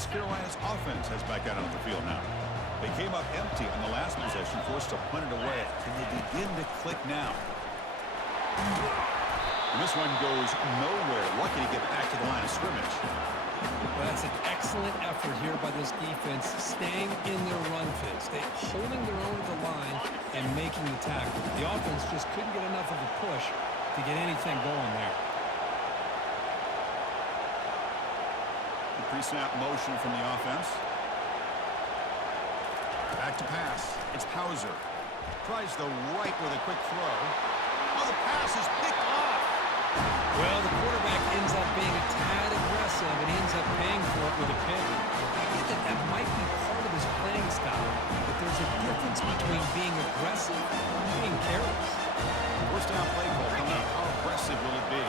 East Carolina's offense has back out on the field now. They came up empty on the last possession, forced to punt it away. Can they begin to click now? And this one goes nowhere. Lucky to get back to the line of scrimmage. Well, that's an excellent effort here by this defense, staying in their run phase. They're holding their own at the line and making the tackle. The offense just couldn't get enough of a push to get anything going there. The pre-snap motion from the offense. Back to pass. It's Hauser. Tries the right with a quick throw. Oh, the pass is picked off. Well, the quarterback ends up being a tad aggressive and ends up paying for it with a pick. I get that that might be part of his playing style, but there's a difference between being aggressive and being careless. First down play call coming up. How aggressive will it be?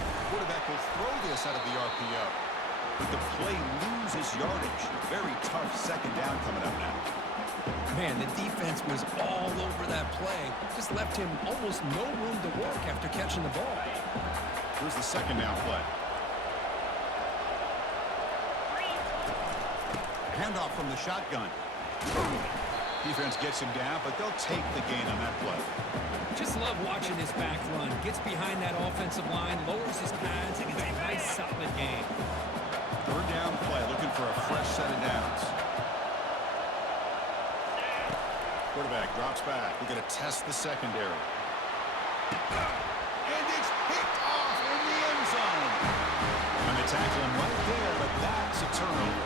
The quarterback will throw this out of the RPO. But the play loses yardage. Very tough second down coming up now. Man, the defense was all over that play. Just left him almost no room to work after catching the ball. Here's the second down play. Handoff from the shotgun. Defense gets him down, but they'll take the gain on that play. Just love watching this back run. Gets behind that offensive line, lowers his pads, and gets a nice solid gain. Third down play, looking for a fresh set of downs. Quarterback drops back. We're going to test the secondary. And it's picked off in the end zone. And they tackle him right there, but that's a turnover.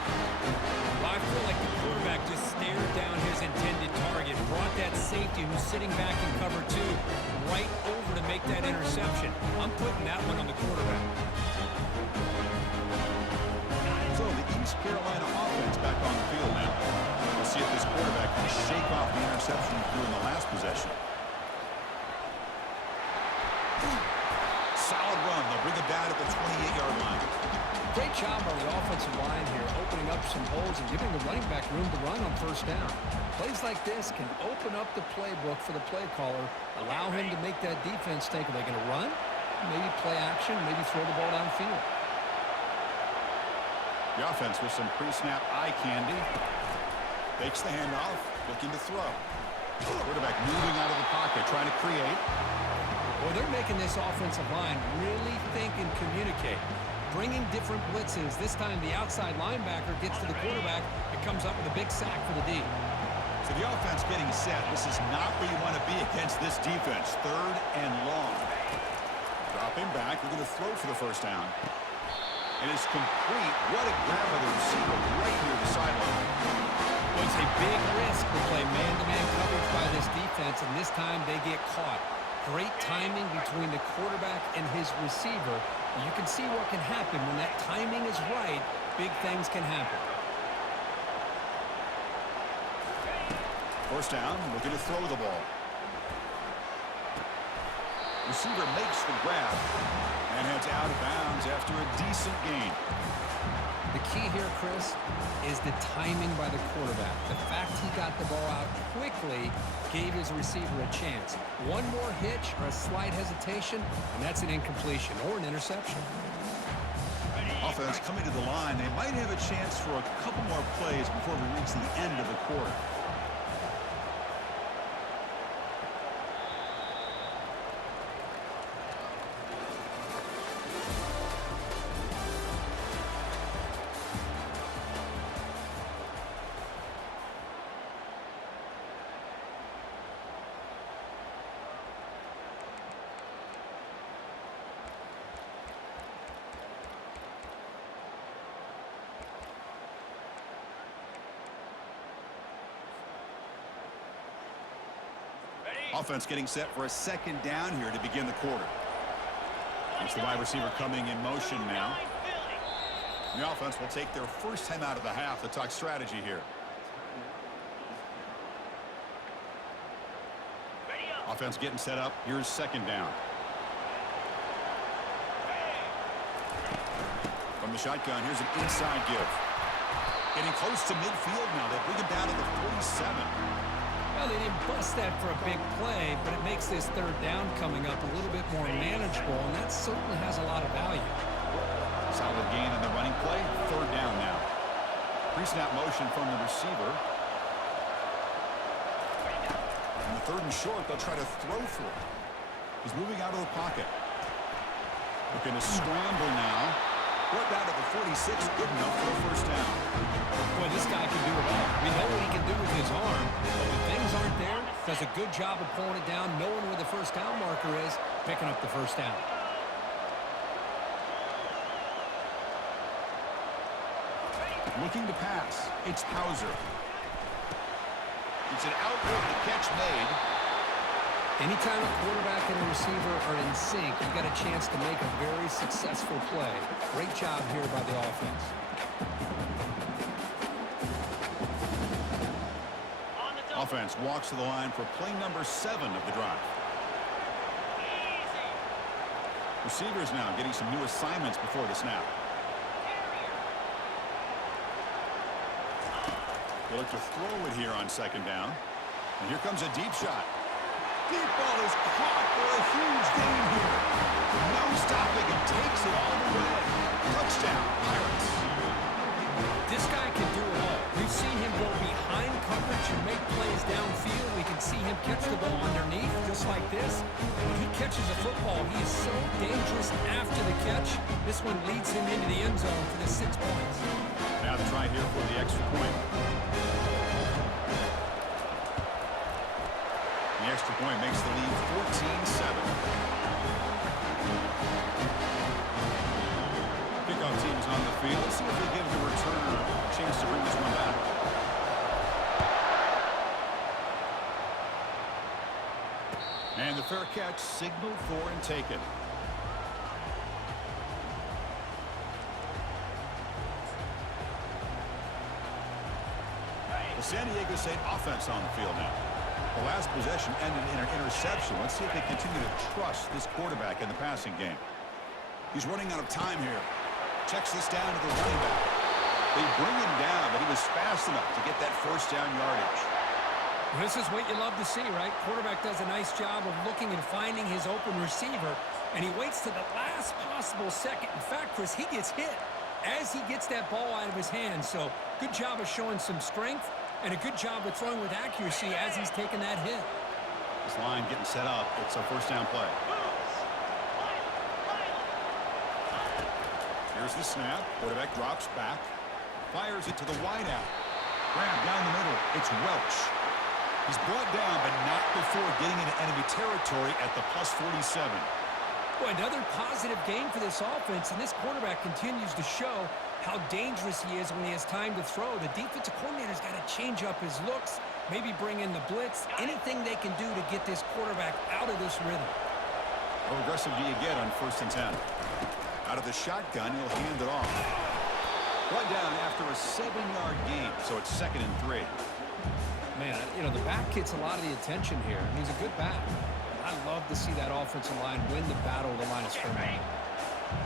Well, I feel like the quarterback just stared down his intended target, brought that safety who's sitting back in cover two right over to make that interception. I'm putting that one on the quarterback. So the East Carolina offense back on the field now. We'll see if this quarterback can shake off the interception he threw in the last possession. Solid run. They'll bring it down at the 28-yard line. Great job on the offensive line here, opening up some holes and giving the running back room to run on first down. Plays like this can open up the playbook for the play caller, allow him to make that defense think, are they going to run? Maybe play action, maybe throw the ball downfield. The offense with some pre-snap eye candy. Fakes the handoff, looking to throw. Quarterback moving out of the pocket, trying to create. Well, they're making this offensive line really think and communicate. Bringing different blitzes. This time the outside linebacker gets to the quarterback and comes up with a big sack for the D. So the offense getting set. This is not where you want to be against this defense. Third and long. Dropping back. We're going to throw for the first down. And it's complete. What a grab by the receiver right near the sideline. Well, it's a big risk to play man-to-man coverage by this defense, and this time they get caught. Great timing between the quarterback and his receiver. You can see what can happen when that timing is right. Big things can happen. First down, looking to throw the ball. Receiver makes the grab and heads out of bounds after a decent gain. The key here, Chris, is the timing by the quarterback. The fact he got the ball out quickly gave his receiver a chance. One more hitch or a slight hesitation, and that's an incompletion or an interception. Offense coming to the line. They might have a chance for a couple more plays before we reach the end of the quarter. Offense getting set for a second down here to begin the quarter. It's the wide receiver coming in motion now. The offense will take their first time out of the half to talk strategy here. Offense getting set up. Here's second down. From the shotgun, here's an inside give. Getting close to midfield now. They bring it down to the 47. Well, they didn't bust that for a big play, but it makes this third down coming up a little bit more manageable, and that certainly has a lot of value. Solid gain on the running play. Third down now. Pre-snap motion from the receiver. On the third and short, they'll try to throw for it. He's moving out of the pocket. Looking to scramble now. Brought down to the 46. Good enough for a first down. Boy, this guy can do it all. We know what he can do with his arm, but when things aren't there, does a good job of pulling it down, knowing where the first down marker is, picking up the first down. Looking to pass. It's Hauser. It's an outward catch made. Anytime a quarterback and a receiver are in sync, you've got a chance to make a very successful play. Great job here by the offense. Offense walks to the line for play number 7 of the drive. Receivers now getting some new assignments before the snap. They look to throw it here on second down. And here comes a deep shot. Deep ball is caught for a huge gain here. No stopping and takes it all the way. Touchdown, Pirates. This guy can do it all. We've seen him go behind coverage and make plays downfield. We can see him catch the ball underneath, just like this. When he catches a football, he is so dangerous after the catch. This one leads him into the end zone for the 6 points. Now the try here for the extra point. The extra point makes the lead 14-7. Kickoff team is on the field. Let's see if they give the returner a chance to bring this one back. And the fair catch signaled for and taken. The San Diego State offense on the field now. The last possession ended in an interception. Let's see if they continue to trust this quarterback in the passing game. He's running out of time here. Checks this down to the running back. They bring him down, but he was fast enough to get that first down yardage. Well, this is what you love to see, right? Quarterback does a nice job of looking and finding his open receiver, and he waits to the last possible second. In fact, Chris, he gets hit as he gets that ball out of his hands. So good job of showing some strength and a good job of throwing with accuracy as he's taking that hit. This line getting set up. It's a first down play. Here's the snap. Quarterback drops back. Fires it to the wideout. Grab down the middle. It's Welch. He's brought down, but not before getting into enemy territory at the plus 47. Boy, another positive game for this offense, and this quarterback continues to show how dangerous he is when he has time to throw. The defensive coordinator's got to change up his looks, maybe bring in the blitz, anything they can do to get this quarterback out of this rhythm. How aggressive do you get on 1st and 10? Out of the shotgun, he'll hand it off. Brought down after a 7-yard gain, so it's 2nd and 3. Man, you know, the back gets a lot of the attention here. He's a good back. I love to see that offensive line win the battle of the line of scrimmage.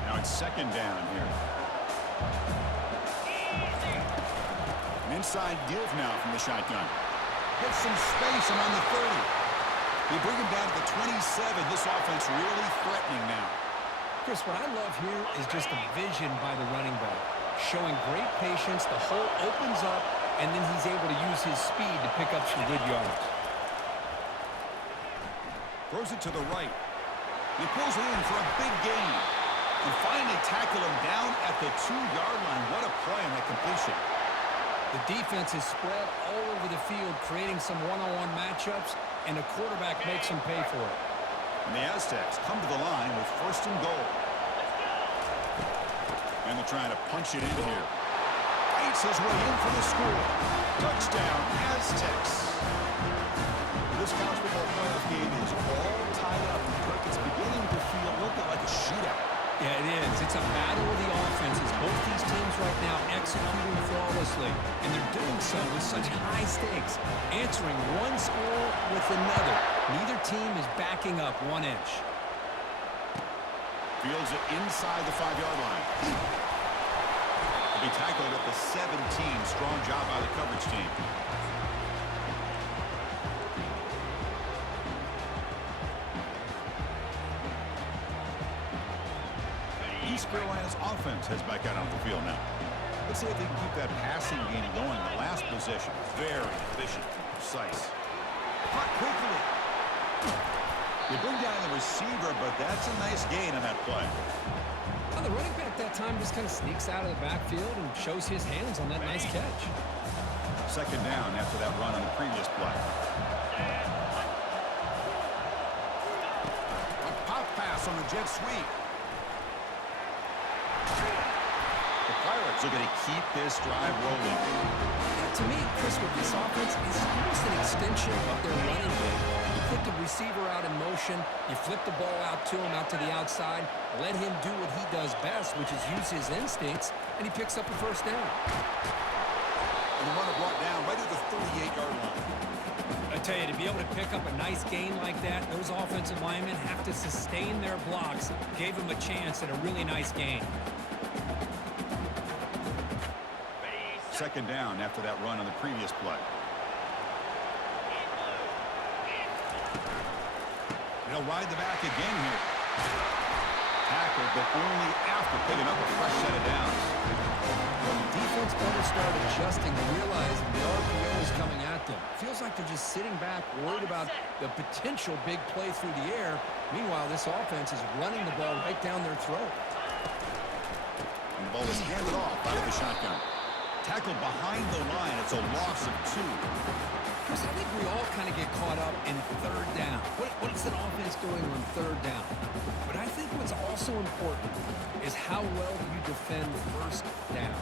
Now it's 2nd down here. An inside give now from the shotgun. Gets some space and on the 30. They bring him down to the 27. This offense really threatening now. Chris, what I love here is just the vision by the running back. Showing great patience, the hole opens up, and then he's able to use his speed to pick up some good yards. Throws it to the right. He pulls it in for a big gain. And finally tackle him down at the 2-yard line. What a play on that completion. The defense is spread all over the field, creating some one-on-one matchups, and the quarterback makes them pay for it. And the Aztecs come to the line with 1st and goal. And they're trying to punch it in here. Fights his way in for the score. Touchdown, Aztecs. This college football playoff game is all tied up. Kirk, it's beginning to feel a little bit like a shootout. Yeah, it is. It's a battle of the offenses. Both these teams right now executing flawlessly, and they're doing so with such high stakes, answering one score with another. Neither team is backing up 1 inch. Fields it inside the 5-yard line. He'll be tackled at the 17. Strong job by the coverage team. East Carolina's offense heads back out onto the field now. Let's see if they can keep that passing game going in the last possession. Very efficient, precise. Caught quickly. They bring down the receiver, but that's a nice gain on that play. Well, the running back that time just kind of sneaks out of the backfield and shows his hands on that nice catch. Second down after that run on the previous play. A pop pass on the jet sweep. The Pirates are going to keep this drive rolling. Yeah, to me, Chris, with this offense, it's almost an extension of their running game. You put the receiver out in motion, you flip the ball out to him, out to the outside, let him do what he does best, which is use his instincts, and he picks up a first down. And the runner brought down right at the 38-yard line. I tell you, to be able to pick up a nice gain like that, those offensive linemen have to sustain their blocks. Gave him a chance at a really nice gain. Second down after that run on the previous play. They'll ride the back again here. Tackled, but only after picking up a fresh set of downs. Well, the defense better start adjusting and realizing the RPO is coming at them. Feels like they're just sitting back, worried about the potential big play through the air. Meanwhile, this offense is running the ball right down their throat. And the ball is handed off out of the shotgun. Tackled behind the line. It's a loss of 2. Chris, I think we all kind of get caught up in third down. What is an offense doing on third down? But I think what's also important is how well do you defend first down.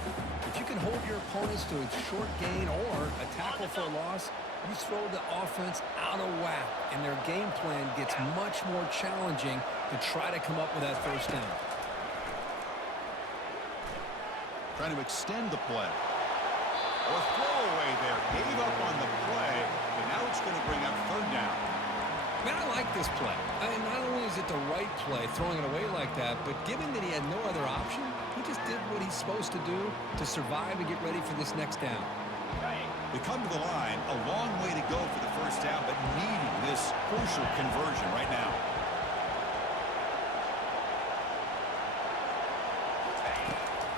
If you can hold your opponents to a short gain or a tackle for a loss, you throw the offense out of whack, and their game plan gets much more challenging to try to come up with that first down. Trying to extend the play. Or throwaway there. Gave up on the play, but now it's going to bring up third down. Man, I like this play. I mean, not only is it the right play, throwing it away like that, but given that he had no other option, he just did what he's supposed to do to survive and get ready for this next down. They come to the line, a long way to go for the first down, but needing this crucial conversion right now.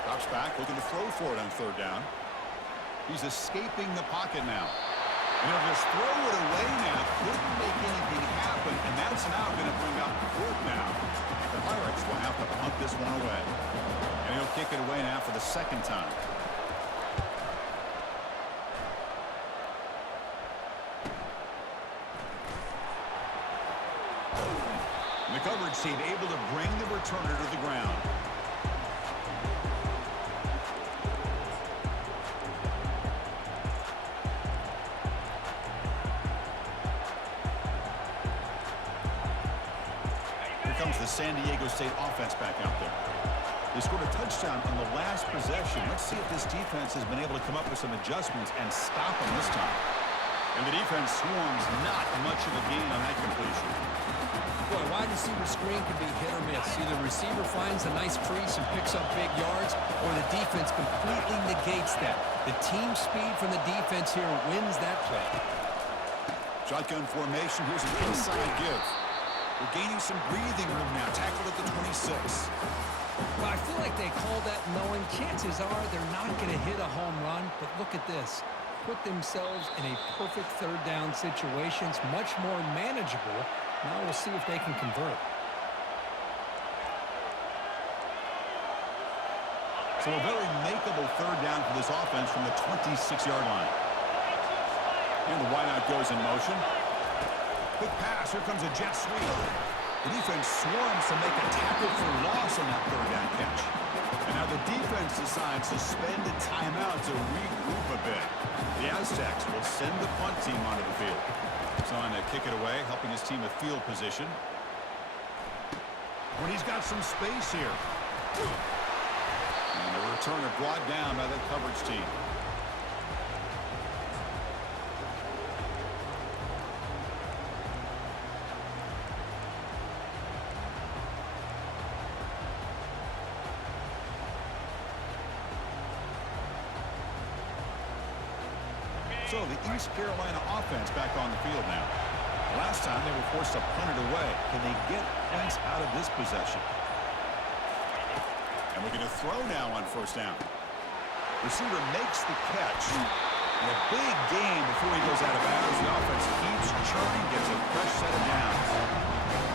Drops back, looking to throw for it on third down. He's escaping the pocket now. And he'll just throw it away now. Couldn't make anything happen, and that's now going to bring up fourth down. The Pirates will have to punt this one away. And he'll kick it away now for the second time. And the coverage team able to bring the returner to the ground. Comes the San Diego State offense back out there. They scored a touchdown on the last possession. Let's see if this defense has been able to come up with some adjustments and stop them this time. And the defense swarms, not much of a gain on that completion. Boy, wide receiver screen can be hit or miss. Either receiver finds a nice crease and picks up big yards, or the defense completely negates that. The team speed from the defense here wins that play. Shotgun formation. Here's an inside give. We're gaining some breathing room now. Tackled at the 26. Well, I feel like they call that knowing chances are they're not going to hit a home run, but look at this. Put themselves in a perfect third down situation. It's much more manageable. Now we'll see if they can convert. So a very makeable third down for this offense from the 26-yard line. And the wideout goes in motion. Quick pass. Here comes a jet sweep. The defense swarms to make a tackle for loss on that third down catch. And now the defense decides to spend a timeout to regroup a bit. The Aztecs will send the punt team onto the field. He's on to kick it away, helping his team with field position. When he's got some space here. And the returner brought down by the coverage team. So the East Carolina offense back on the field now. Last time they were forced to punt it away. Can they get points out of this possession? And we're going to throw now on first down. Receiver makes the catch. And a big gain before he goes out of bounds. The offense keeps churning, gets a fresh set of downs.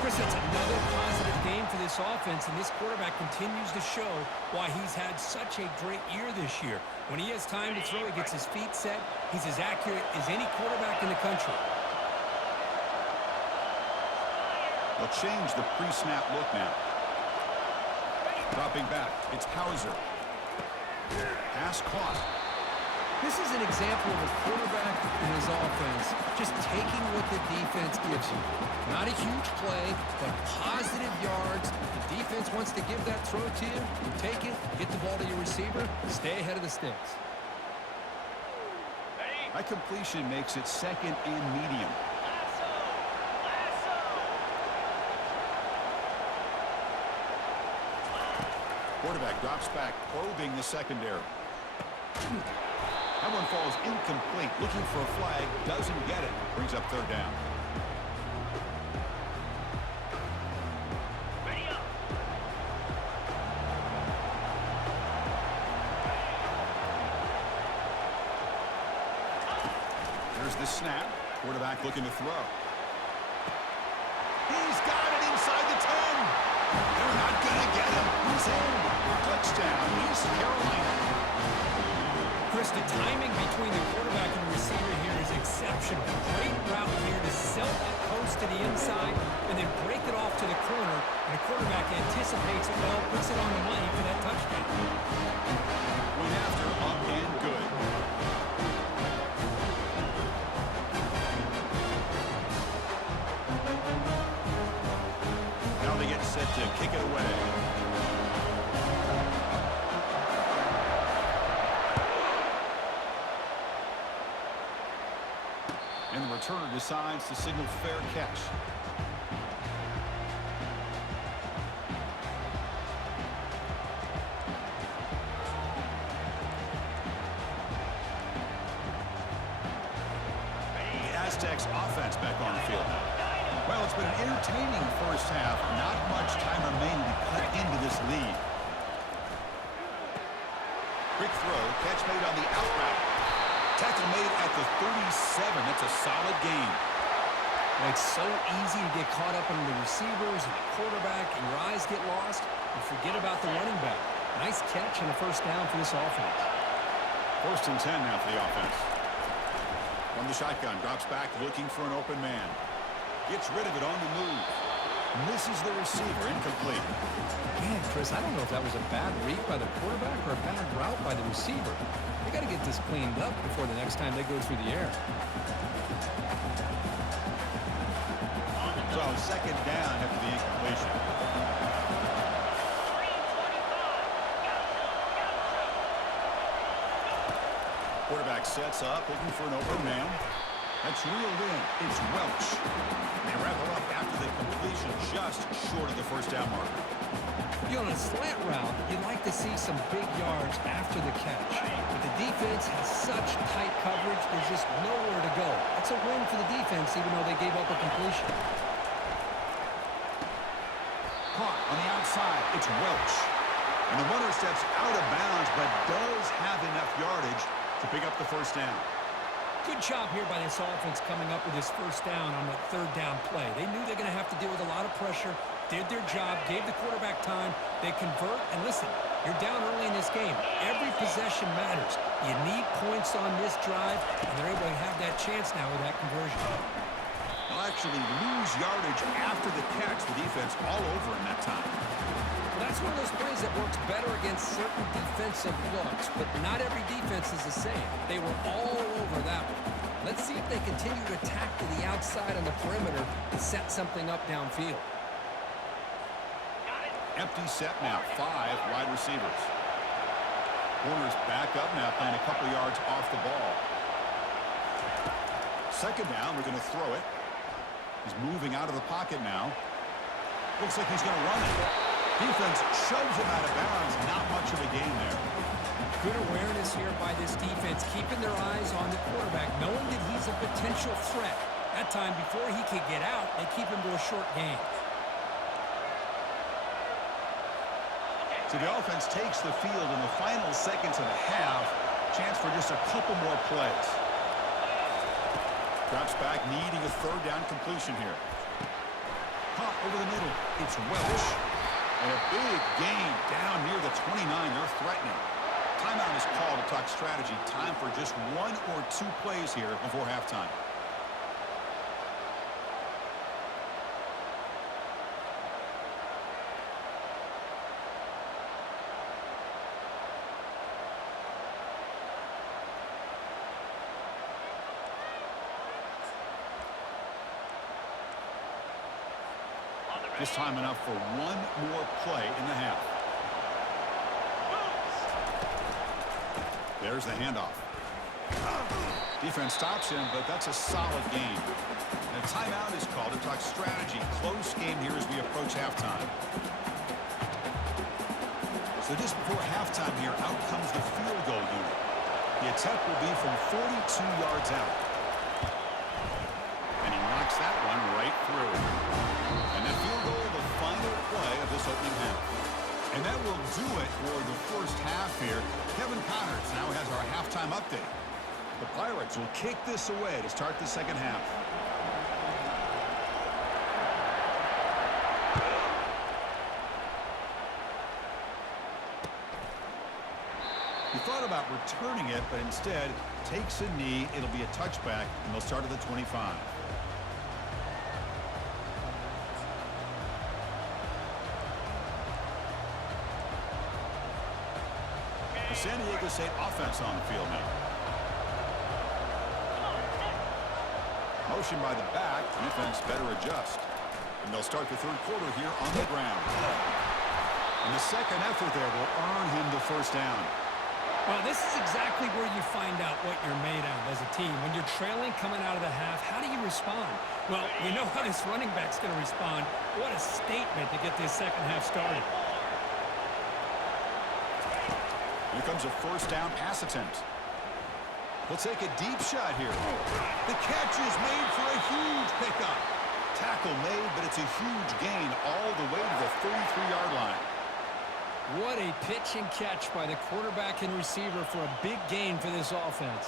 Chris, it's another positive game for this offense, and this quarterback continues to show why he's had such a great year this year. When he has time to throw, he gets his feet set. He's as accurate as any quarterback in the country. They'll change the pre-snap look now. Dropping back, it's Hauser. Pass caught. This is an example of a quarterback in his offense just taking what the defense gives you. Not a huge play, but positive yards. The defense wants to give that throw to you. You take it, get the ball to your receiver, stay ahead of the sticks. That completion makes it second and medium. Quarterback drops back, probing the secondary. That one falls incomplete. Looking for a flag, doesn't get it. Brings up third down. There's the snap. Quarterback looking to throw. He's got it inside the 10. They're not going to get him. He's in. Touchdown, East Carolina. Chris, the timing between the quarterback and the receiver here is exceptional. Great route here to sell that post to the inside and then break it off to the corner. And the quarterback anticipates it well, puts it on the money for that touchdown. Went after, up and good. Now they get set to kick it away. And the returner decides to signal fair catch. The Aztecs offense back on the field now. Well, it's been an entertaining first half. Not much time remaining to cut into this lead. Quick throw, catch made on the out route. Tackle made at the 37. That's a solid gain. Well, it's so easy to get caught up in the receivers and the quarterback, and your eyes get lost. You forget about the running back. Nice catch and a first down for this offense. First and 10 now for the offense. From the shotgun, drops back, looking for an open man. Gets rid of it on the move. Misses the receiver, incomplete. Man, Chris, I don't know if that was a bad read by the quarterback or a bad route by the receiver. They got to get this cleaned up before the next time they go through the air. So, second down after the incompletion. Quarterback sets up, looking for an open man. That's reeled in. It's Welch. They wrap it up after the completion, just short of the first down marker. You know, on a slant route, you'd like to see some big yards after the catch. But the defense has such tight coverage, there's just nowhere to go. That's a win for the defense, even though they gave up a completion. Caught on the outside. It's Welch. And the runner steps out of bounds, but does have enough yardage to pick up the first down. Good job here by this offense coming up with this first down on that third down play. They knew they're going to have to deal with a lot of pressure, did their job, gave the quarterback time. They convert, and listen, you're down early in this game. Every possession matters. You need points on this drive, and they're able to have that chance now with that conversion. They'll actually lose yardage after the catch. The defense all over in that time. That's one of those plays that works better against certain defensive looks, but not every defense is the same. They were all over that one. Let's see if they continue to attack to the outside on the perimeter to set something up downfield. Empty set now, 5 wide receivers. Corners back up now, playing a couple yards off the ball. Second down, we're going to throw it. He's moving out of the pocket now. Looks like he's going to run it. Defense shoves him out of bounds. Not much of a gain there. Good awareness here by this defense, keeping their eyes on the quarterback, knowing that he's a potential threat. That time, before he could get out, they keep him to a short gain. So the offense takes the field in the final seconds of the half. Chance for just a couple more plays. Drops back, needing a third down completion here. Caught over the middle. It's Welch. And a big gain down near the 29. They're threatening. Timeout is called to talk strategy. Time for just 1 or 2 plays here before halftime. Just time enough for 1 more play in the half. There's the handoff. Defense stops him, but that's a solid game. And a timeout is called to talk strategy. Close game here as we approach halftime. So just before halftime here, out comes the field goal unit. The attempt will be from 42 yards out. And he knocks that one right through. And that field goal, the final play of this opening half. And that will do it for the first half here. Kevin Connors now has our halftime update. The Pirates will kick this away to start the second half. He thought about returning it, but instead takes a knee. It'll be a touchback, and they'll start at the 25. The San Diego State offense on the field now. Motion by the back. Defense better adjust. And they'll start the third quarter here on the ground. And the second effort there will earn him the first down. Well, this is exactly where you find out what you're made of as a team. When you're trailing coming out of the half, how do you respond? Well, we know how this running back's going to respond. What a statement to get this second half started. Here comes a first down pass attempt. He'll take a deep shot here. The catch is made for a huge pickup. Tackle made, but it's a huge gain all the way to the 33-yard line. What a pitch and catch by the quarterback and receiver for a big gain for this offense.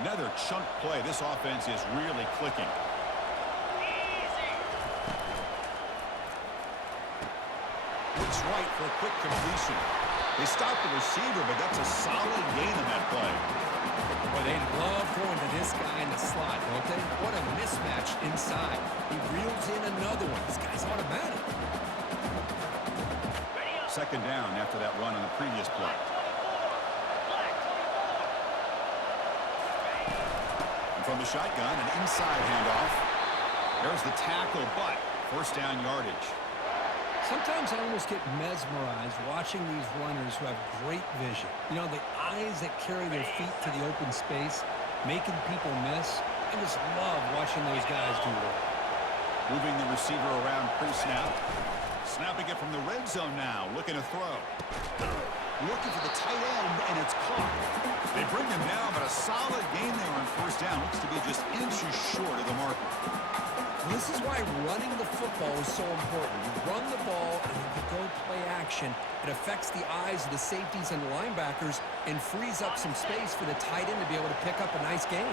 Another chunk play. This offense is really clicking. Looks right for a quick completion. They stop the receiver, but that's a solid gain in that play. Boy, they love throwing to this guy in the slot, don't they? What a mismatch inside. He reels in another one. This guy's automatic. Second down after that run on the previous play. And from the shotgun, an inside handoff. There's the tackle, but first down yardage. Sometimes I almost get mesmerized watching these runners who have great vision. You know, the eyes that carry their feet to the open space, making people miss. I just love watching those guys do work. Moving the receiver around pre-snap. Snapping it from the red zone now, looking to throw. Looking for the tight end, and it's caught. They bring him down, but a solid gain there on first down. Looks to be just inches short of the marker. This is why running the football is so important. You run the ball, and if you go play action, it affects the eyes of the safeties and linebackers and frees up some space for the tight end to be able to pick up a nice gain.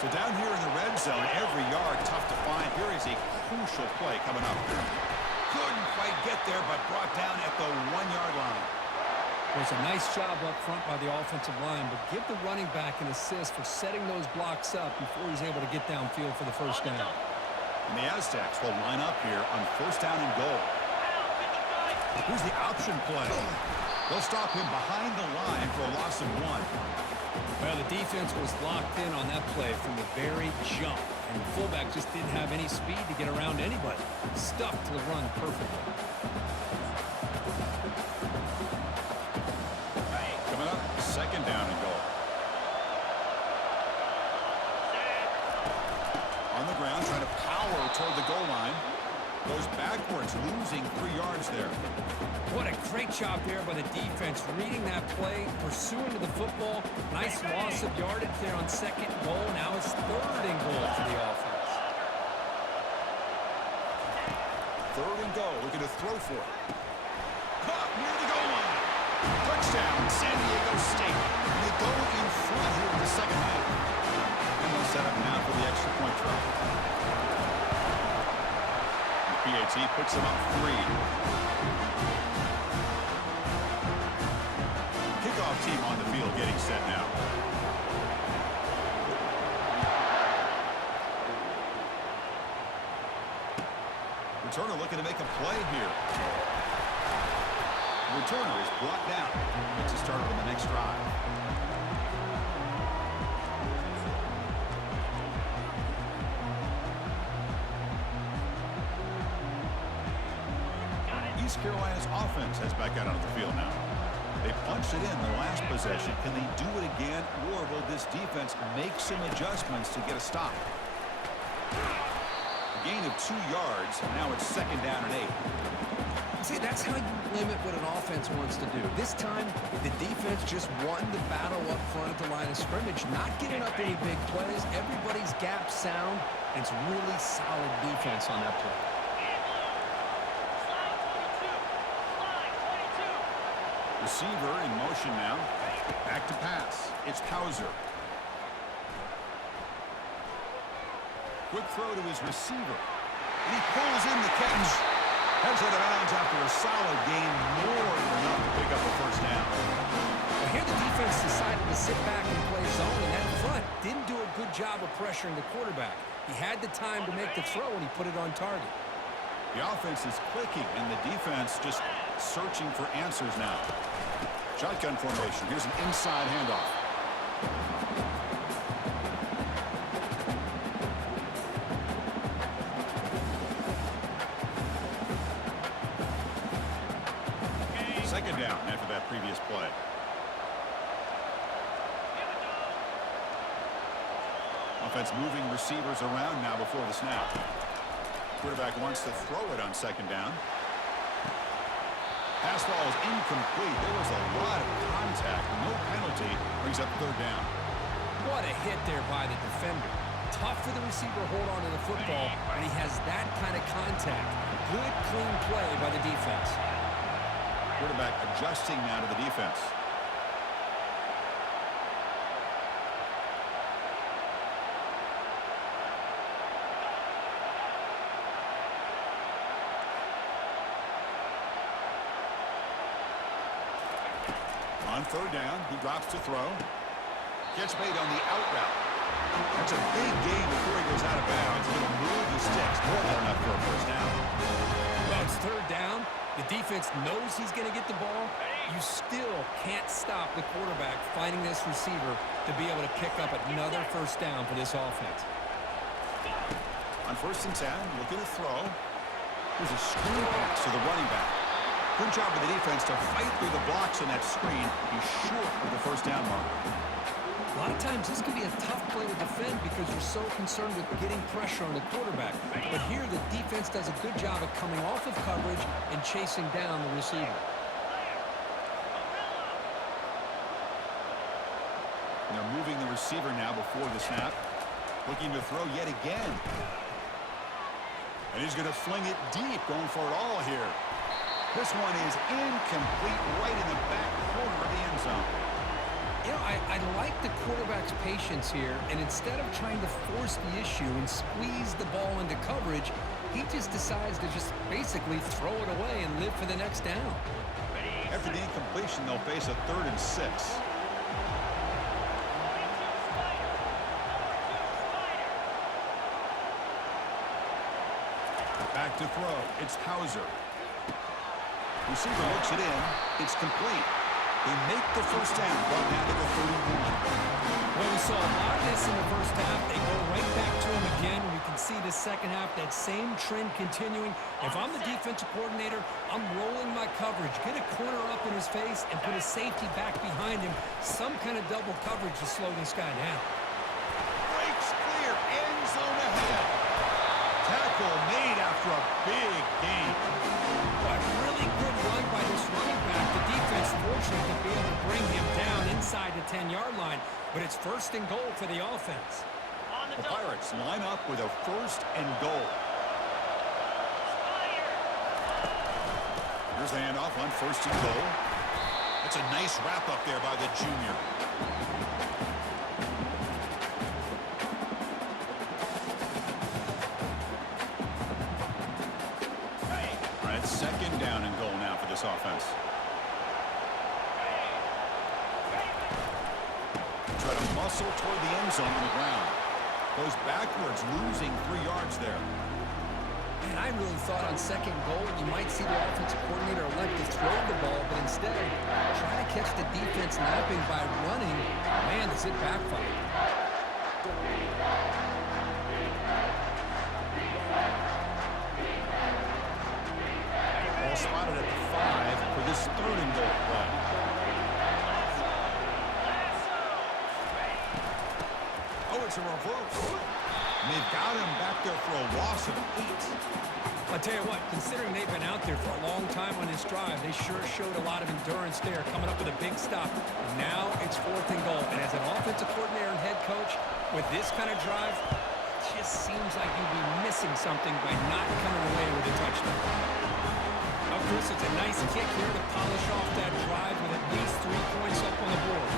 So down here in the red zone, every yard tough to find. Here is a crucial play coming up. Couldn't quite get there, but brought down at the 1-yard line. It was a nice job up front by the offensive line, but give the running back an assist for setting those blocks up before he's able to get downfield for the first down. And the Aztecs will line up here on first down and goal. Here's the option play. They'll stop him behind the line for a loss of 1. Well, the defense was locked in on that play from the very jump, and the fullback just didn't have any speed to get around anybody. Stuck to the run perfectly. Coming up, second down and goal. On the ground, trying to power toward the goal line. Goes backwards, losing 3 yards there. What a great job there by the defense, reading that play, pursuing to the football. Nice loss of yardage there on second goal. Now it's third and goal for the offense. Third and goal, looking to throw for it. Caught near the goal line. Touchdown, San Diego State. And they go in front here in the second half. And they'll set up now for the extra point try. And PAT puts them up 3. Kickoff team on the field getting set now. Returner looking to make a play here. Returner is brought down. Gets a start on the next drive. East Carolina's offense has back out onto the field now. They punched it in the last possession. Can they do it again, or will this defense make some adjustments to get a stop? A gain of 2 yards. Now it's second down and 8. See, that's how you limit what an offense wants to do. This time, the defense just won the battle up front at the line of scrimmage, not giving up any big plays. Everybody's gap sound. It's really solid defense on that play. Receiver in motion now. Back to pass. It's Hauser. Quick throw to his receiver. And he pulls in the catch. Heads out of bounds after a solid gain, more than enough to pick up a first down. Well, here the defense decided to sit back and play zone, and that front didn't do a good job of pressuring the quarterback. He had the time to make the throw, and he put it on target. The offense is clicking, and the defense just searching for answers now. Shotgun formation. Here's an inside handoff. Second down after that previous play. Offense moving receivers around now before the snap. Quarterback wants to throw it on second down. Pass ball is incomplete. There was a lot of contact. No penalty. Brings up third down. What a hit there by the defender. Tough for the receiver to hold on to the football, and he has that kind of contact. Good, clean play by the defense. Quarterback adjusting now to the defense. On third down, he drops to throw. Catch made on the out route. That's a big gain before he goes out of bounds. He'll move the sticks. More than enough for a first down. Well, it's third down. The defense knows he's going to get the ball. You still can't stop the quarterback finding this receiver to be able to pick up another first down for this offense. On 1st and 10, looking to throw. There's a screen pass to the running back. Good job of the defense to fight through the blocks on that screen. He's short of the first down mark. A lot of times this can be a tough play to defend because you're so concerned with getting pressure on the quarterback. But here the defense does a good job of coming off of coverage and chasing down the receiver. And they're moving the receiver now before the snap. Looking to throw yet again. And he's going to fling it deep, going for it all here. This one is incomplete, right in the back corner of the end zone. You know, I like the quarterback's patience here, and instead of trying to force the issue and squeeze the ball into coverage, he just decides to just basically throw it away and live for the next down. After the incompletion, they'll face a 3rd and 6. Back to throw. It's Hauser. Receiver looks it in. It's complete. They make the first down, brought down to the 31. Well, we saw a lot of this in the first half. They go right back to him again. We can see the second half, that same trend continuing. If I'm the defensive coordinator, I'm rolling my coverage. Get a corner up in his face and put a safety back behind him. Some kind of double coverage to slow this guy down. Breaks clear. End zone ahead. Tackle made after a big gain. A really good run by this running back. The defense fortunate to be able to bring him down inside the 10-yard line, but it's 1st and goal for the offense. The Pirates line up with a 1st and goal. Here's the handoff on first and goal. It's a nice wrap-up there by the junior. All right, second down and goal now for this offense. Try to muscle toward the end zone on the ground. Goes backwards, losing 3 yards there. And I really thought on second goal you might see the offensive coordinator elect to throw the ball, but instead try to catch the defense napping by running. Man, does it backfire. Ball spotted at the 5 for this third and goal play. Oh, it's a reverse. And they've got him back there for a loss of 8. I'll tell you what, considering they've been out there for a long time on this drive, they sure showed a lot of endurance there, coming up with a big stop. And now it's fourth and goal. And as an offensive coordinator and head coach, with this kind of drive, it just seems like you'd be missing something by not coming away with a touchdown. Of course, it's a nice kick here to polish off that drive with at least 3 points up on the board.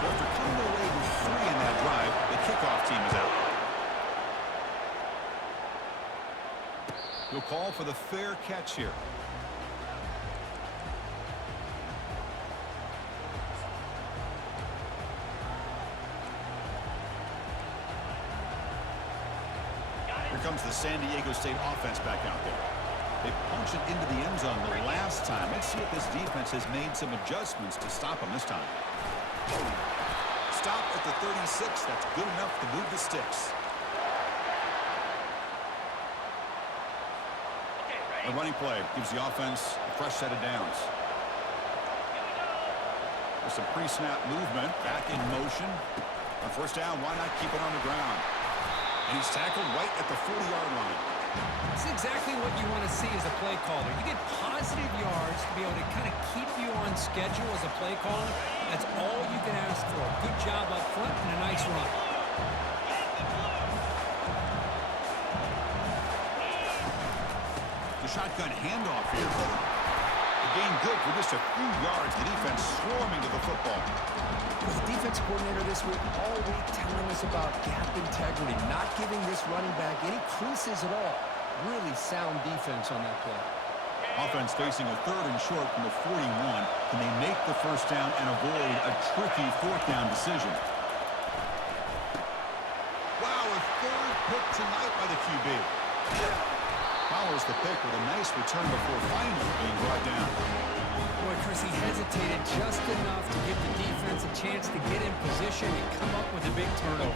So after coming away with 3 in that drive, the kickoff team is out. He'll call for the fair catch here. Here comes the San Diego State offense back out there. They punch it into the end zone the last time. Let's see if this defense has made some adjustments to stop them this time. Stop at the 36. That's good enough to move the sticks. The running play gives the offense a fresh set of downs. With some pre-snap movement, back in motion. On first down, why not keep it on the ground? And he's tackled right at the 40-yard line. It's exactly what you want to see as a play caller. You get positive yards to be able to kind of keep you on schedule as a play caller. That's all you can ask for. Good job up front and a nice run. The shotgun handoff here. The gain good for just a few yards. The defense swarming to the football. The defense coordinator this week all week telling us about gap integrity, not giving this running back any creases at all. Really sound defense on that play. Offense facing a third and short from the 41. Can they make the first down and avoid a tricky fourth down decision? Wow, a third pick tonight by the QB. Follows the pick with a nice return before finally being brought down. Boy, Chris, he hesitated just enough to give the defense a chance to get in position and come up with a big turnover.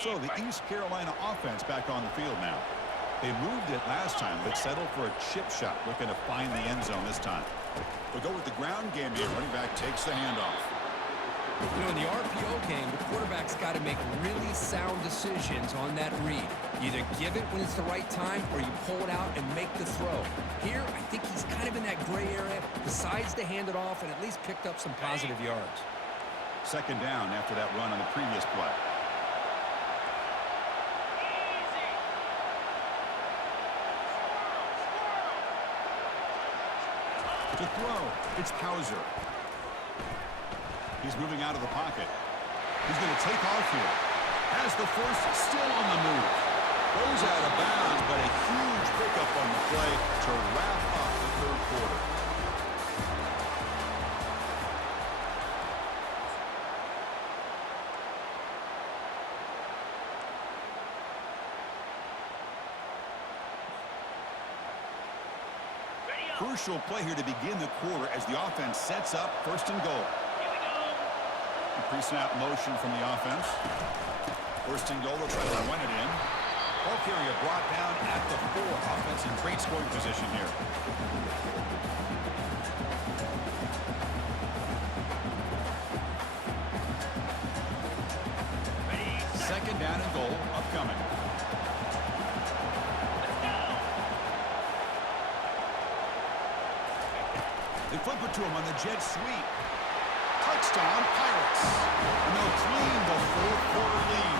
So the East Carolina offense back on the field now. They moved it last time, but settled for a chip shot, looking to find the end zone this time. They'll go with the ground game here. Running back takes the handoff. You know, in the RPO game, the quarterback's got to make really sound decisions on that read. You either give it when it's the right time or you pull it out and make the throw. Here, I think he's kind of in that gray area, decides to hand it off and at least picked up some positive yards. Second down after that run on the previous play. To throw, it's Hauser. He's moving out of the pocket. He's going to take off here. Has the first, still on the move. Goes out of bounds, but a huge pickup on the play to wrap up the third quarter. Crucial play here to begin the quarter as the offense sets up first and goal. Pre-snap motion from the offense. First and goal, they'll try to run it in. Ball carrier brought down at the 4. Offense in great scoring position here. Second down and goal upcoming. They flip it to him on the jet sweep. Touchdown, Pirates. And they'll claim the fourth-quarter lead.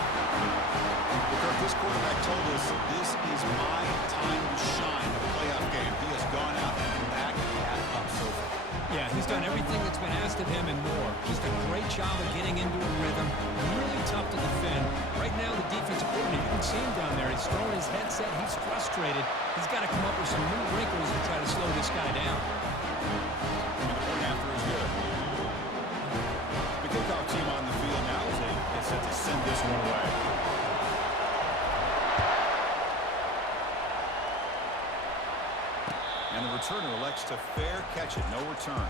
Because this quarterback told us this is my time to shine in a playoff game. He has gone out and backed that up so far. Yeah, he's done everything that's been asked of him and more. Just a great job of getting into a rhythm. Really tough to defend. Right now, the defensive coordinator, you can see him down there. He's throwing his headset. He's frustrated. He's got to come up with some new wrinkles to try to slow this guy down. And the point after is good. The kickoff team on the field now as they get set to send this one away. And the returner elects to fair catch it. No return.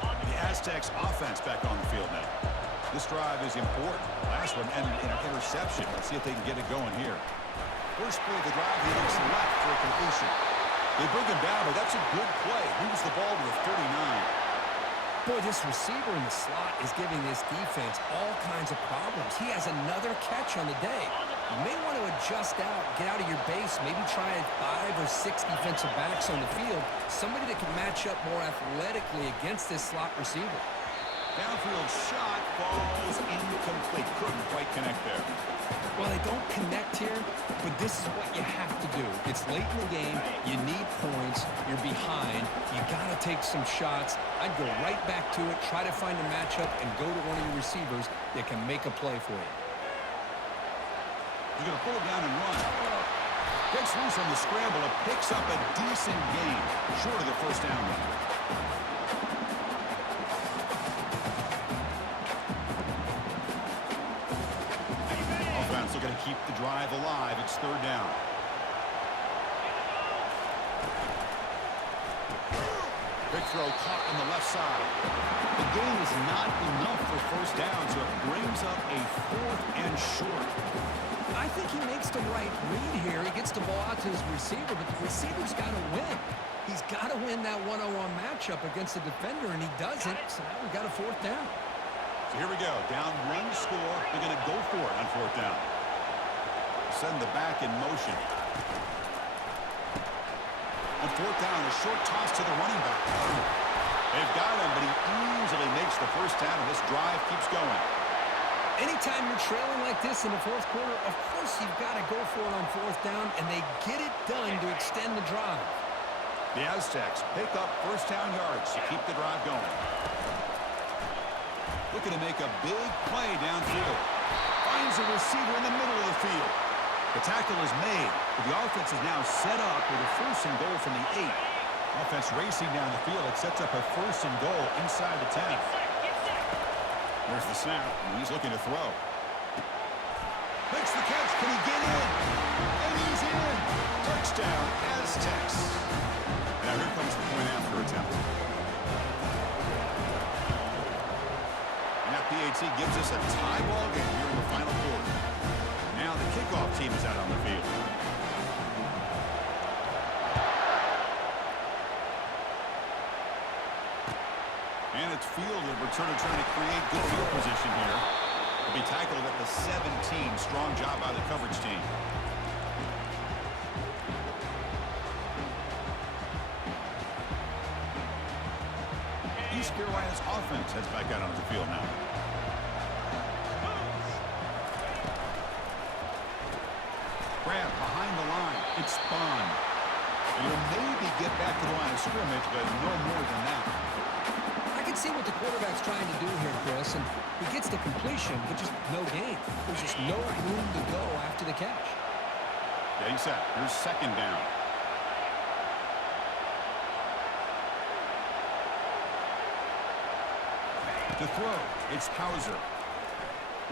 The Aztecs offense back on the field now. This drive is important. Last one ended in an interception. Let's see if they can get it going here. First play of the drive, he looks left for a completion. They bring him down, but that's a good play. Moves the ball to the 39. Boy, this receiver in the slot is giving this defense all kinds of problems. He has another catch on the day. You may want to adjust out, get out of your base, maybe try 5 or 6 defensive backs on the field, somebody that can match up more athletically against this slot receiver. Downfield shot falls incomplete. Couldn't quite connect there. Well, they don't connect here, but this is what you have to do. It's late in the game. You need points. You're behind. You got to take some shots. I'd go right back to it, try to find a matchup, and go to one of your receivers that can make a play for you. He's going to pull it down and run. Gets loose on the scramble. It picks up a decent gain. Short of the first down. Offense looking to keep the drive alive. It's third down. Big throw caught on the left side. The gain is not enough for first down, so it brings up a 4th and short. I think he makes the right read here. He gets the ball out to his receiver, but the receiver's got to win. He's got to win that one-on-one matchup against the defender, and he doesn't, so now we've got a 4th down. So here we go. Down 1 score. They're going to go for it on 4th down. Send the back in motion. On 4th down, a short toss to the running back. They've got him, but he easily makes the first down, and this drive keeps going. Anytime you're trailing like this in the 4th quarter, of course you've got to go for it on 4th down, and they get it done to extend the drive. The Aztecs pick up first down yards to keep the drive going. Looking to make a big play downfield. Finds a receiver in the middle of the field. The tackle is made, but the offense is now set up with a 1st and goal from the 8. Offense racing down the field. It sets up a 1st and goal inside the 10. There's the snap, and he's looking to throw. Makes the catch. Can he get in? And he's in. Touchdown, Aztecs. Now here comes the point after attempt. And that PAT gives us a tie ball game here in the final quarter. Now the kickoff team is out on the field. And it's field, the returner trying to create good field position here. Will be tackled at the 17. Strong job by the coverage team. East Carolina's offense heads back out onto the field now. Grab behind the line. It's spun. And he'll maybe get back to the line of scrimmage, but no more than that. I can see what the quarterback's trying to do here, Chris, and he gets the completion, but just no gain. There's just no room to go after the catch. Getting set. Here's second down. To throw, it's Hauser.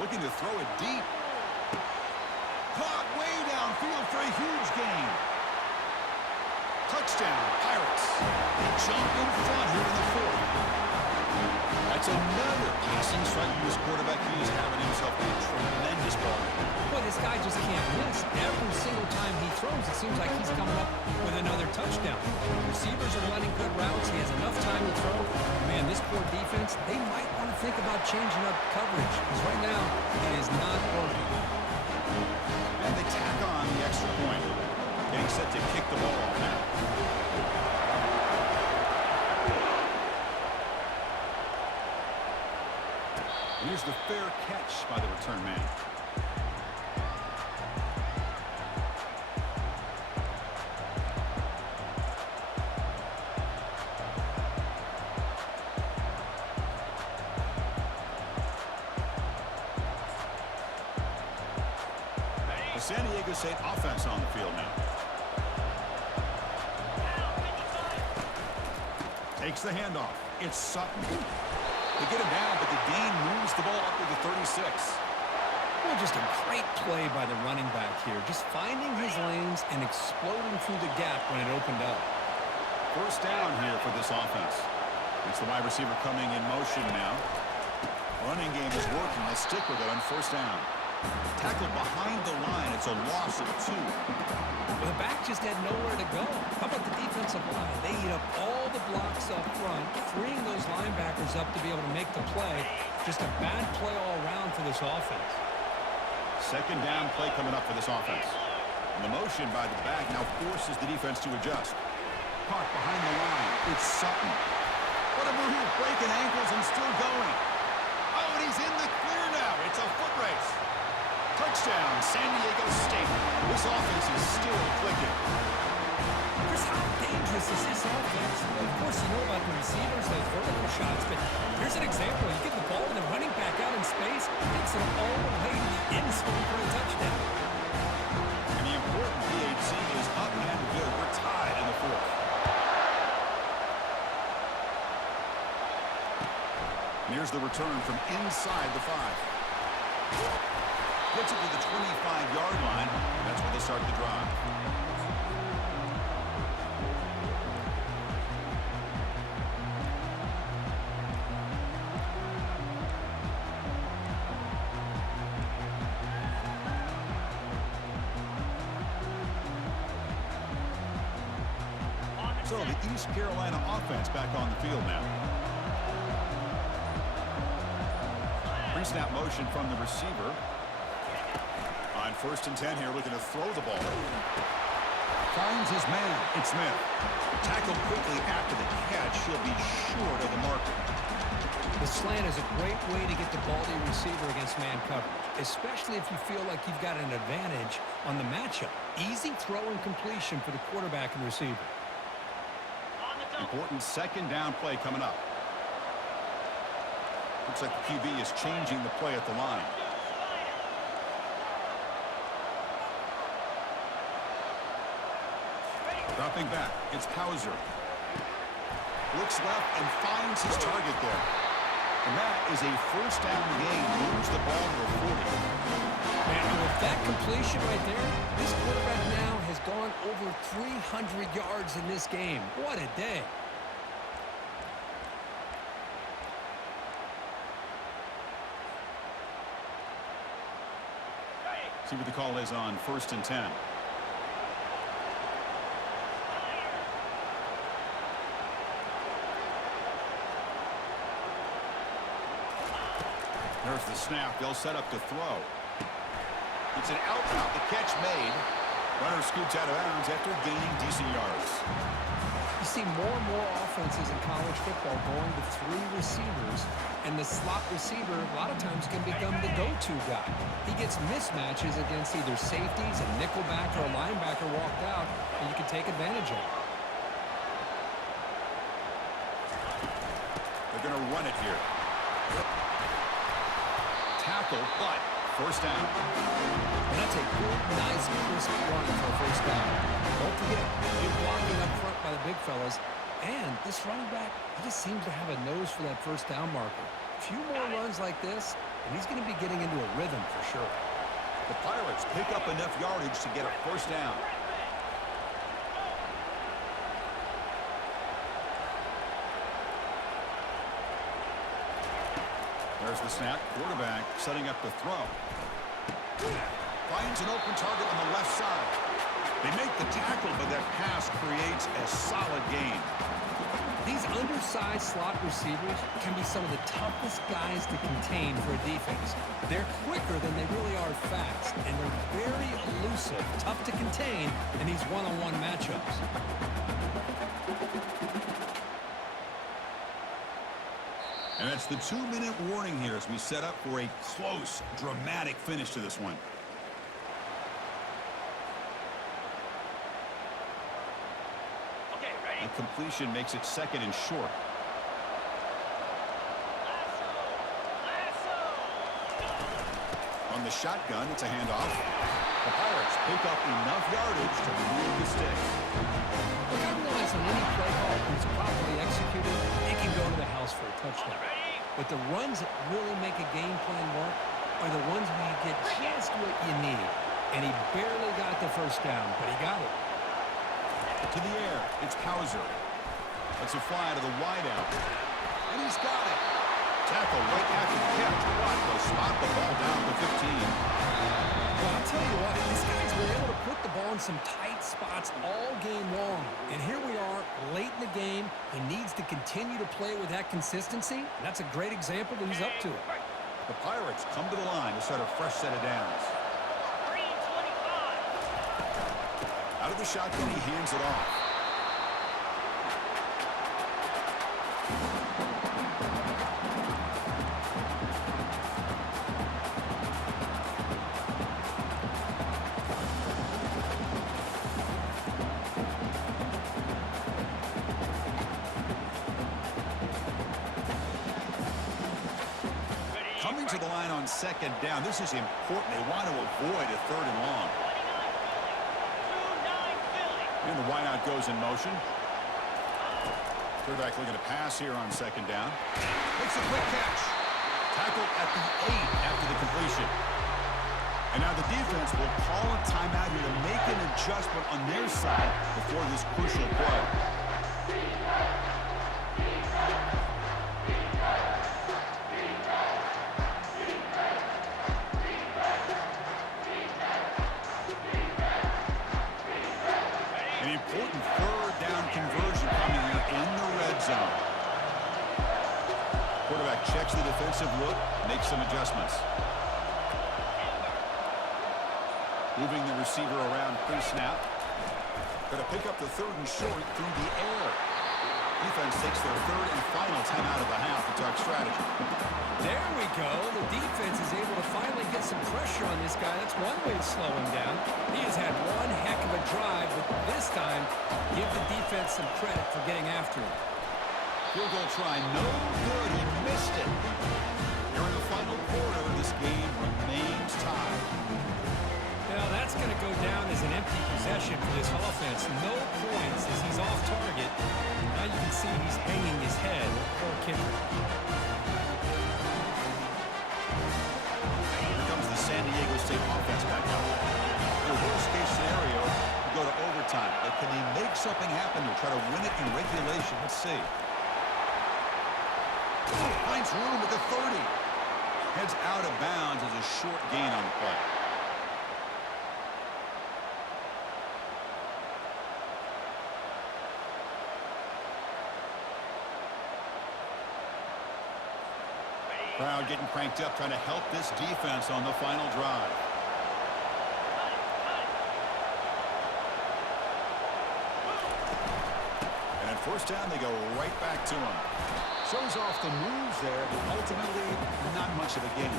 Looking to throw it deep. Caught way downfield for a huge gain. Touchdown, Pirates. They jump in front here in the 4th. That's another passing strike from this quarterback. He is having himself a tremendous ball. Boy, this guy just can't miss. Every single time he throws, it seems like he's coming up with another touchdown. The receivers are running good routes. He has enough time to throw. Man, this poor defense, they might want to think about changing up coverage, because right now it is not working. And they tack on the extra point. Getting set to kick the ball off now. Here's the fair catch by the return man. The San Diego State offense on the field now. Takes the handoff. It's Sutton. They get him down, but the gain moves the ball up to the 36. Well, just a great play by the running back here. Just finding his lanes and exploding through the gap when it opened up. First down here for this offense. It's the wide receiver coming in motion now. Running game is working. They stick with it on first down. Tackled behind the line. It's a loss of 2. The back just had nowhere to go. How about the defensive line? They eat up all the blocks up front, freeing those linebackers up to be able to make the play. Just a bad play all around for this offense. Second down play coming up for this offense. And the motion by the back now forces the defense to adjust. Caught behind the line. It's Sutton. What a move. Breaking ankles and still going. Oh, and he's in the clear now. It's a foot race. Touchdown, San Diego State. This offense is still clicking. Chris, how dangerous is this offense? Well, of course, you know about the receivers, those vertical shots, but here's an example. You get the ball and the running back out in space, takes it all the way to the end zone for a touchdown. And the important PAT is up and good. We're tied in the 4th. And here's the return from inside the 5. Gets it to the 25-yard line. That's where they start the drive. So the East Carolina offense back on the field now. Pre-snap motion from the receiver. On first and 10 here, looking to throw the ball. Finds his man. It's Smith. Tackled quickly after the catch. He'll be short of the marker. The slant is a great way to get the ball to your receiver against man coverage, especially if you feel like you've got an advantage on the matchup. Easy throw and completion for the quarterback and receiver. Important second down play coming up. Looks like the QB is changing the play at the line. Dropping back, it's Hauser. Looks left and finds his target there. And that is a first down gain. Moves the ball to the 40. Man, with that completion right there, this quarterback now has gone over 300 yards in this game. What a day. See what the call is on first and 10. There's the snap. They'll set up to throw. It's an out route. The catch made. Runner scoots out of bounds after gaining decent yards. You see more and more offenses in college football going to 3 receivers, and the slot receiver a lot of times can become the go-to guy. He gets mismatches against either safeties, a nickelback, or a linebacker walked out, and you can take advantage of it. They're going to run it here. Tackle, but first down. And that's a good, nice, crisp run for a first down. Don't forget, good blocking up front by the big fellas. And this running back, he just seems to have a nose for that first down marker. A few more runs like this, and he's going to be getting into a rhythm for sure. The Pirates pick up enough yardage to get a first down. There's the snap. Quarterback setting up the throw. Finds an open target on the left side. They make the tackle, but that pass creates a solid gain. These These undersized slot receivers can be some of the toughest guys to contain for a defense. They're quicker than they really are fast, and they're very elusive, tough to contain in these one-on-one matchups. And that's the 2-minute warning here as we set up for a close, dramatic finish to this one. The completion makes it second and short. On the shotgun, it's a handoff. The Pirates pick up enough yardage to move the sticks. Look, I realize on any play call, when it's properly executed, it can go to the house for a touchdown. But the runs that really make a game plan work are the ones where you get just what you need. And he barely got the first down, but he got it. To the air, it's Hauser. That's a fly to the wideout. And he's got it. Tackle right after the catch. Watt will spot the ball down to 15. Well, I'll tell you what, these guys were able to put the ball in some tight spots all game long. And here we are, late in the game. He needs to continue to play with that consistency. And that's a great example that he's up to it. The Pirates come to the line to start a fresh set of downs. Out of the shotgun, he hands it off. Coming to the line on second down, this is important. They want to avoid a third and long. And the wideout goes in motion. Quarterback looking to pass here on second down. Makes a quick catch. Tackled at the 8 after the completion. And now the defense will call a timeout here to make an adjustment on their side before this crucial play. Important third down conversion coming here in the red zone. Quarterback checks the defensive look, makes some adjustments. Moving the receiver around pre-snap. Going to pick up the third and short through the air. Defense takes their third and final timeout of the half to talk strategy. There we go. The defense is able to finally get some pressure on this guy. That's one way to slow him down. He has had one heck of a drive, but this time, give the defense some credit for getting after him. Field goal try, no good. He missed it. Here in the final quarter, this game remains tied. Now, that's going to go down as an empty possession for this offense. No points as he's off target. Now you can see he's hanging his head. Poor kicker. San Diego State offense back out. The worst-case scenario, you go to overtime. But can they make something happen to try to win it in regulation? Let's see. Finds room at the 30. Heads out of bounds as a short gain on the play. Crowd getting cranked up, trying to help this defense on the final drive. And at first down, they go right back to him. Shows off the moves there, but ultimately not much of a gain.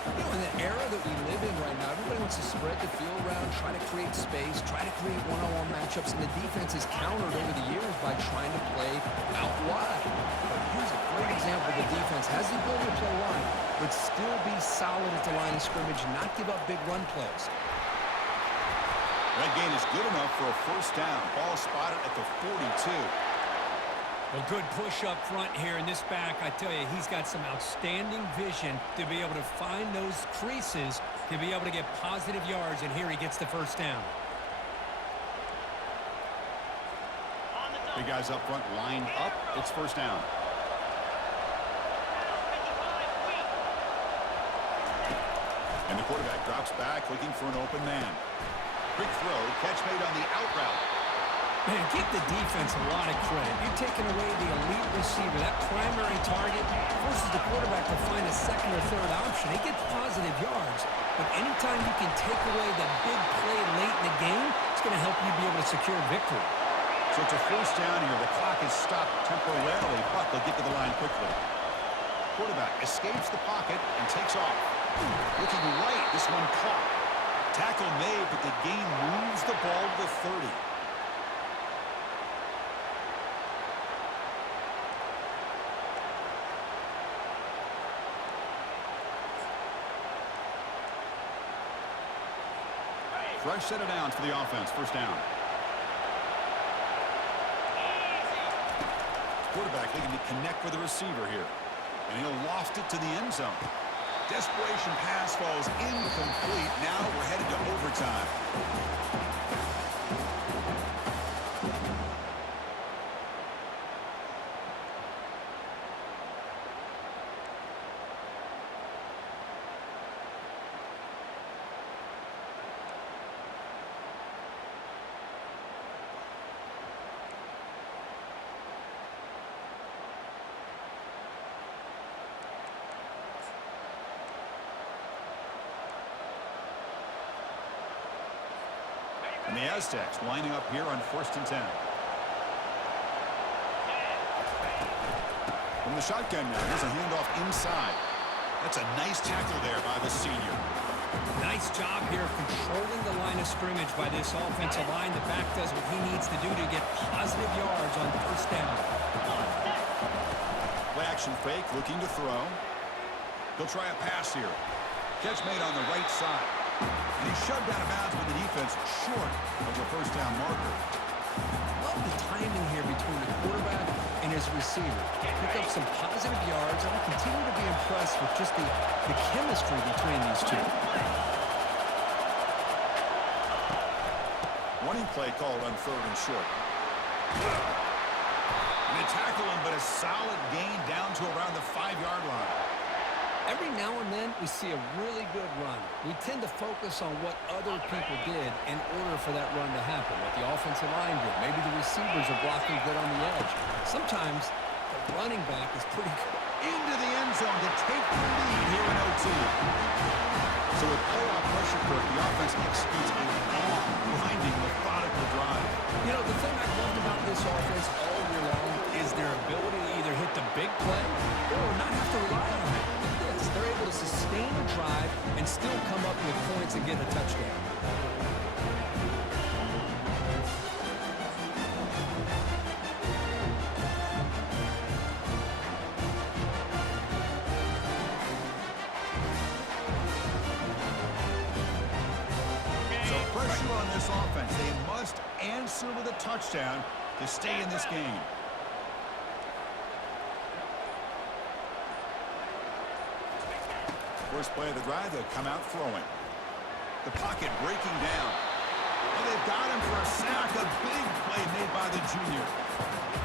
You know, in the era that we live in right now, everybody wants to spread the field around, try to create space, try to create one-on-one matchups, and the defense is countered over the years by trying to play out wide. But here's a great example. The defense has the ability to play wide, but still be solid at the line of scrimmage, not give up big run plays. That gain is good enough for a first down. Ball spotted at the 42. Well, good push up front here in this back. I tell you, he's got some outstanding vision to be able to find those creases, to be able to get positive yards, and here he gets the first down. Big guys up front lined up. It's first down. And the quarterback drops back looking for an open man. Quick throw, catch made on the out route. Man, give the defense a lot of credit. You're taking away the elite receiver, that primary target, forces the quarterback to find a second or third option. He gets positive yards, but anytime you can take away the big play late in the game, it's going to help you be able to secure victory. So it's a first down here. The clock is stopped temporarily, but they'll get to the line quickly. Quarterback escapes the pocket and takes off. Looking right, this one caught. Tackle made, but the gain moves the ball to the 30. Fresh set of downs for the offense. First down. Quarterback looking to connect with the receiver here. And he'll loft it to the end zone. Desperation pass falls incomplete. Now we're headed to overtime. And the Aztecs lining up here on 1st and 10. From the shotgun now, here's a handoff inside. That's a nice tackle there by the senior. Nice job here of controlling the line of scrimmage by this offensive line. The back does what he needs to do to get positive yards on first down. Play action fake, looking to throw. He'll try a pass here. Catch made on the right side. And he's shoved out of bounds with the defense short of the first down marker. Love the timing here between the quarterback and his receiver. Pick up some positive yards, and I continue to be impressed with just the chemistry between these two. Running play called on 3rd and short. And they tackle him, but a solid gain down to around the 5-yard line. Every now and then, we see a really good run. We tend to focus on what other people did in order for that run to happen, what the offensive line did. Maybe the receivers are blocking good on the edge. Sometimes the running back is pretty good. Into the end zone to take the lead here in OT. So with playoff pressure, Kirk, the offense executes a long, grinding, methodical drive. You know, the thing I loved about this offense all year long is their ability to either hit the big play or not have to rely on it. They're able to sustain a drive and still come up with points and get a touchdown. So pressure on this offense. They must answer with a touchdown to stay in this game. First play of the drive, they'll come out throwing. The pocket breaking down. Well, they've got him for a sack. A big play made by the junior.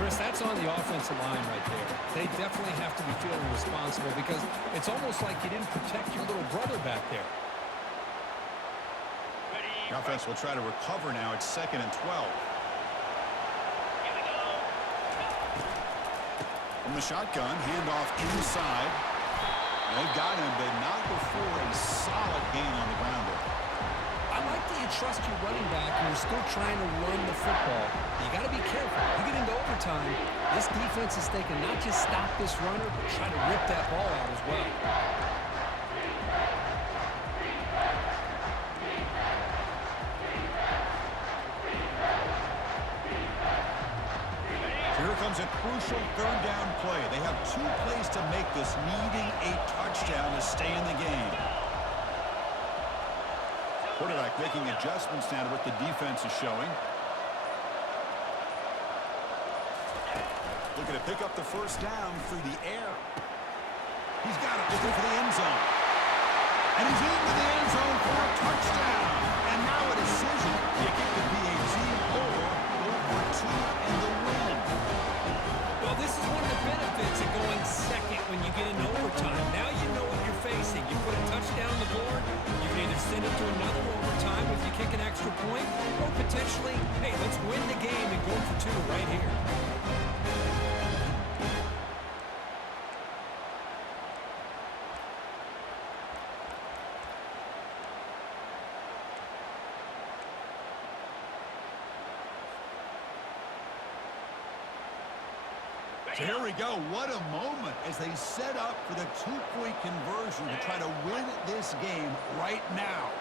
Chris, that's on the offensive line right there. They definitely have to be feeling responsible because it's almost like you didn't protect your little brother back there. The offense will try to recover now. It's 2nd and 12. From the shotgun, handoff inside. They've got him, but not before a solid gain on the ground there. I like that you trust your running back and you're still trying to run the football. You got to be careful. You get into overtime, this defense is thinking not just stop this runner, but try to rip that ball out as well. Here comes a crucial 3rd down play. They have 2 plays to make this, needing a touchdown to stay in the game. Quarterback making adjustments now to what the defense is showing. Looking to pick up the first down through the air. He's got it, looking for the end zone. And he's into the end zone for a touchdown. And now a decision. You get the PAT or go for 2 and the win. Well, this is one of the benefits of going second when you get into overtime. Now you know what you're facing. facing. You put a touchdown on the board, you can either send it to another overtime if you kick an extra point, or potentially, hey, let's win the game and go for two right here. So here we go. What a moment as they set up for the two-point conversion to try to win this game right now.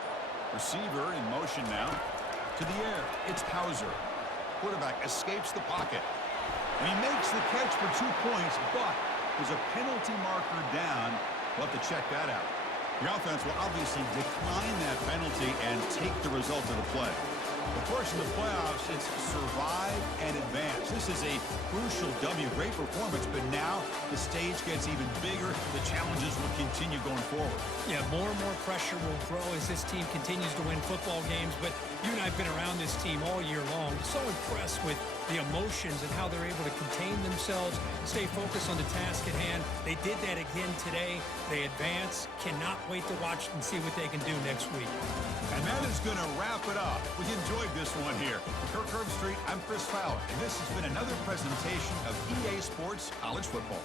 Receiver in motion now. To the air. It's Hauser. Quarterback escapes the pocket. And he makes the catch for 2 points, but there's a penalty marker down. We'll have to check that out. The offense will obviously decline that penalty and take the result of the play. Of course, in the playoffs, it's survive and advance. This is a crucial W. Great performance, but now the stage gets even bigger. The challenges will continue going forward. Yeah, more and more pressure will grow as this team continues to win football games, but you and I have been around this team all year long. So impressed with the emotions and how they're able to contain themselves, stay focused on the task at hand. They did that again today. They advance. Cannot wait to watch and see what they can do next week. And that is going to wrap it up. We enjoyed this one here. For Kirk Herbstreit, I'm Chris Fowler, and this has been another presentation of EA Sports College Football.